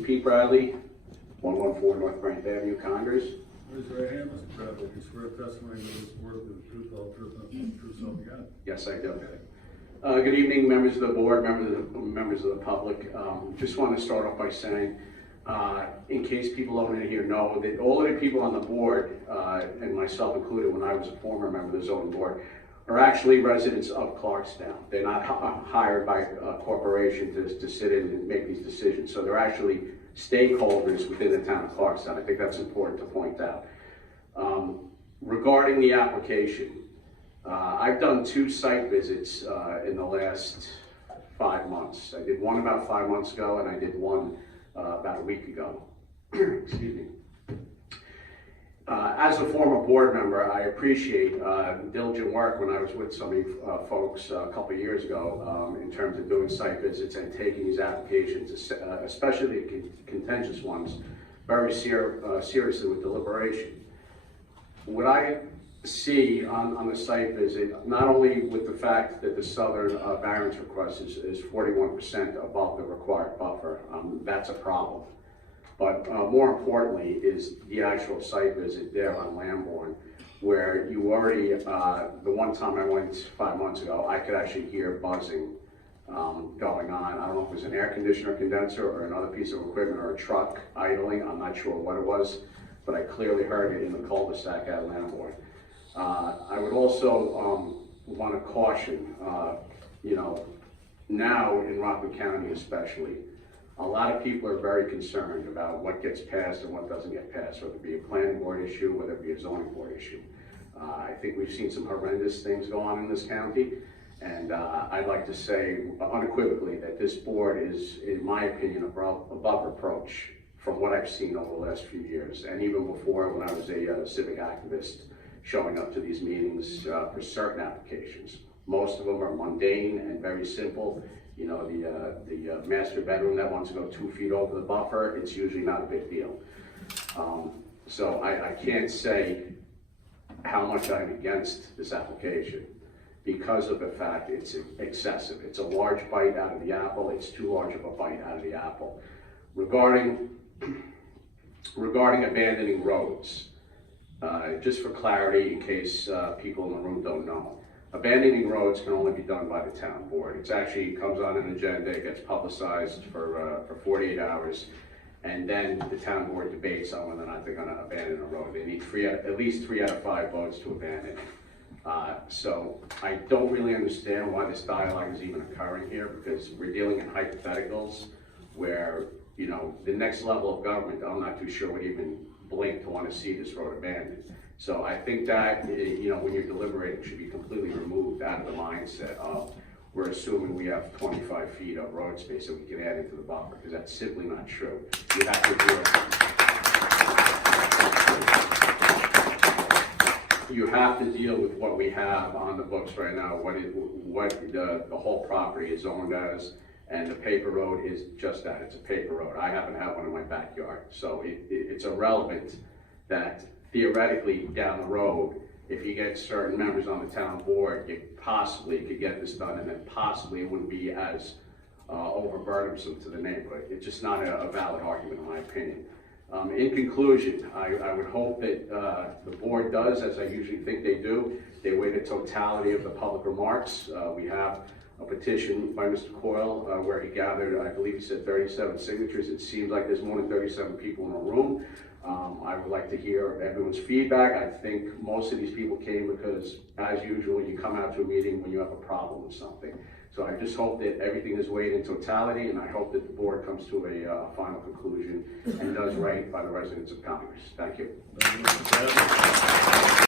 Mr. Pete Bradley, 114 North Brent Avenue, Congress. Raise your right hand, Mr. Bradley. You swear testimony you this word with the truth, all truth, and true self you got? Yes, I do. Good evening, members of the board, members of the public. Just want to start off by saying, in case people don't here know, that all of the people on the board, and myself included when I was a former member of the zoning board, are actually residents of Clarkstown. They're not hired by a corporation to sit in and make these decisions. So they're actually stakeholders within the town of Clarkstown. I think that's important to point out. Regarding the application, I've done 2 site visits in the last 5 months. I did one about 5 months ago, and I did one about a week ago. Excuse me. As a former board member, I appreciate diligent work when I was with some of you folks a couple of years ago in terms of doing site visits and taking these applications, especially the contentious ones, very seriously with deliberation. What I see on the site visit, not only with the fact that the southern variance request is 41% above the required buffer, that's a problem. But more importantly is the actual site visit there on Lambourne, where you already, the one time I went 5 months ago, I could actually hear buzzing going on. I don't know if it was an air conditioner condenser or another piece of equipment or a truck idling. I'm not sure what it was, but I clearly heard it in the cul-de-sac at Lambourne. I would also want to caution, you know, now in Rockland County especially, a lot of people are very concerned about what gets passed and what doesn't get passed, whether it be a planning board issue, whether it be a zoning board issue. I think we've seen some horrendous things go on in this county, and I'd like to say unequivocally that this board is, in my opinion, above reproach from what I've seen over the last few years, and even before when I was a civic activist showing up to these meetings for certain applications. Most of them are mundane and very simple. You know, the master bedroom that wants to go 2 feet over the buffer, it's usually not a big deal. So I can't say how much I'm against this application because of the fact it's excessive. It's a large bite out of the apple. It's too large of a bite out of the apple. Regarding abandoning roads, just for clarity, in case people in the room don't know, abandoning roads can only be done by the town board. It actually comes on an agenda, it gets publicized for 48 hours, and then the town board debates on whether or not they're going to abandon a road. They need at least 3 out of 5 votes to abandon it. So I don't really understand why this dialogue is even occurring here, because we're dealing in hypotheticals where, you know, the next level of government, I'm not too sure would even blink to want to see this road abandoned. So I think that, you know, when you're deliberating, should be completely removed out of the mindset of we're assuming we have 25 feet of road space that we can add into the buffer, because that's simply not true. You have to deal with what we have on the books right now, what the whole property is owned as, and the paper road is just that, it's a paper road. I happen to have one in my backyard, so it's irrelevant that theoretically down the road, if you get certain members on the town board, you possibly could get this done, and then possibly it wouldn't be as overburdensome to the neighborhood. It's just not a valid argument in my opinion. In conclusion, I would hope that the board does, as I usually think they do, they weigh the totality of the public remarks. We have a petition by Mr. Coyle where he gathered, I believe he said 37 signatures. It seems like there's more than 37 people in the room. I would like to hear everyone's feedback. I think most of these people came because, as usual, you come out to a meeting when you have a problem with something. So I just hope that everything is weighed in totality, and I hope that the board comes to a final conclusion and does right by the residents of Congress. Thank you.